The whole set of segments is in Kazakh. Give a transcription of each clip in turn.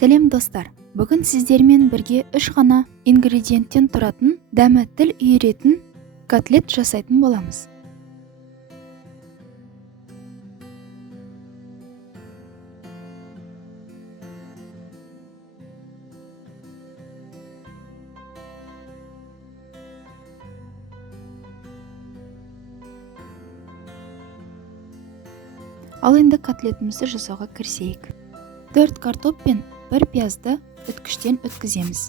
Сәлем достар, бүгін сіздермен бірге 3 ғана ингредиенттен тұратын дәмі тіл үйіретін котлет жасайтын боламыз. Ал енді котлетімізді жасауға кірісейік. 4 картоп пен 1 пиязды үткіштен өткіземіз.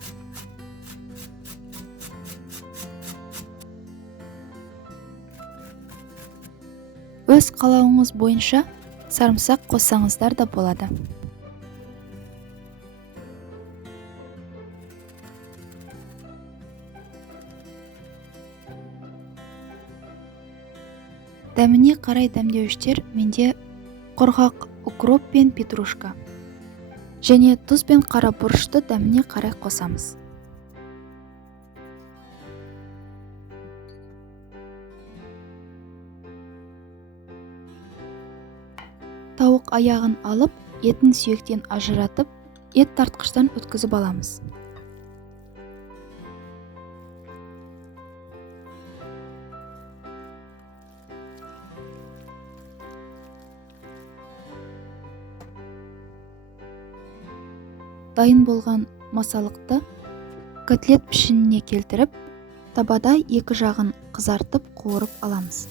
Өз қалауыңыз бойынша сарымсақ қоссаңыздар да болады. Дәміне қарай дәмдеуіштер менде құрғақ укроп пен петрушка және тұз бен қара бұрышты дәміне қарай қосамыз. Тауық аяғын алып, етін сүйектен ажыратып, ет тартқыштан өткізіп аламыз. Дайын болған масалықты котлет пішініне келтіріп, табада екі жағын қызартып қуырып аламыз.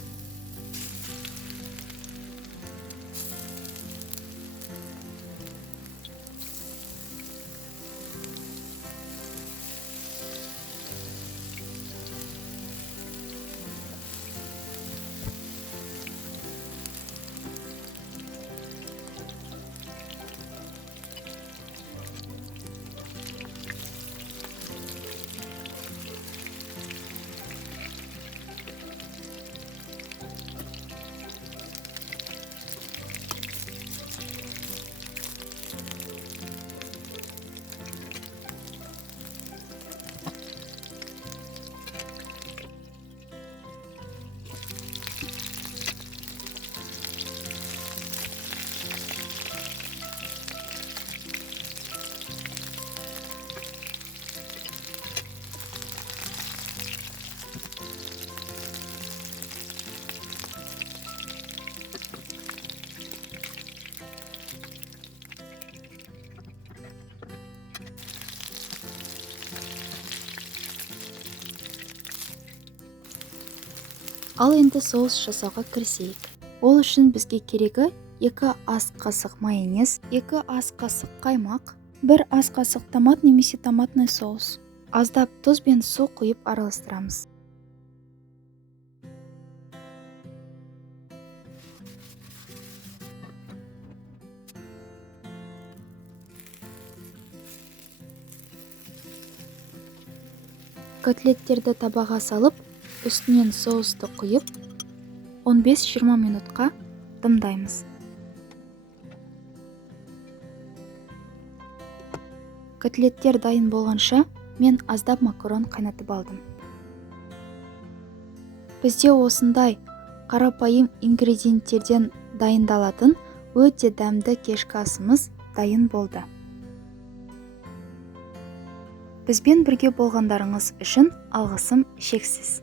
Ал енді соус жасауға кірісейік. Ол үшін бізге керегі 2 ас қасық майонез, 2 ас қасық қаймақ, 1 ас қасық томат немесе томатный соус. Аздап тұз бен су құйып араластырамыз. Котлеттерді табаға салып, үстінен соусты құйып, 15-20 минутқа дымдаймыз. Котлеттер дайын болғанша мен аздап макарон қайнатып алдым. Бізде осындай қарапайым ингредиенттерден дайындалатын өте дәмді кешкі асымыз дайын болды. Бізбен бірге болғандарыңыз үшін алғысым шексіз.